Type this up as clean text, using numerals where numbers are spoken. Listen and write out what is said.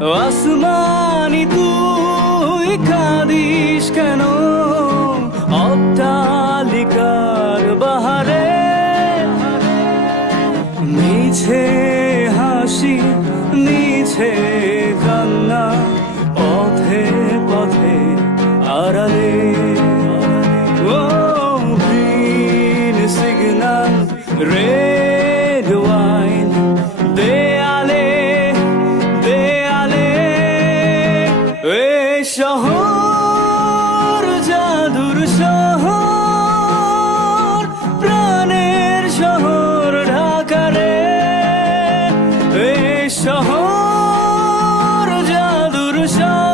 আসমানি তুই কাঁদিস কেন অট্টালিকার বাহারে? মিছে হাসি মিছে কান্না পথে পথে আড়ালে। ও গ্রিন সিগন্যাল রেড ওয়াইন দেয়ালে দেয়ালে। এ শহর জাদুর শহর, প্রাণের শহর ঢাকা রে। এ শহর জাদুর শহর।